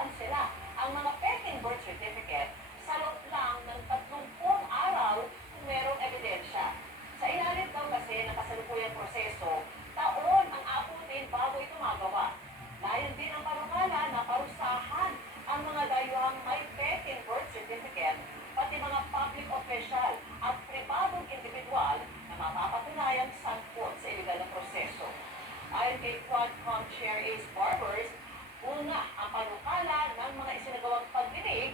makapagsakansela ang mga peking birth certificate sa loob lang ng 30 araw kung merong ebidensya. Sa ilalim daw kasi ng kasalukuyang proseso, taon ang aabutin bago ito magawa. Layon din ang panukala na parusahan ang mga dayuhang may peking birth certificate, pati mga public official at pribadong individual na mapapatunayang sangkot sa iligal na proseso. Ayon kay Quadcom Chair Ace Barbers, una ang panukala ng mga isinagawang pagdinig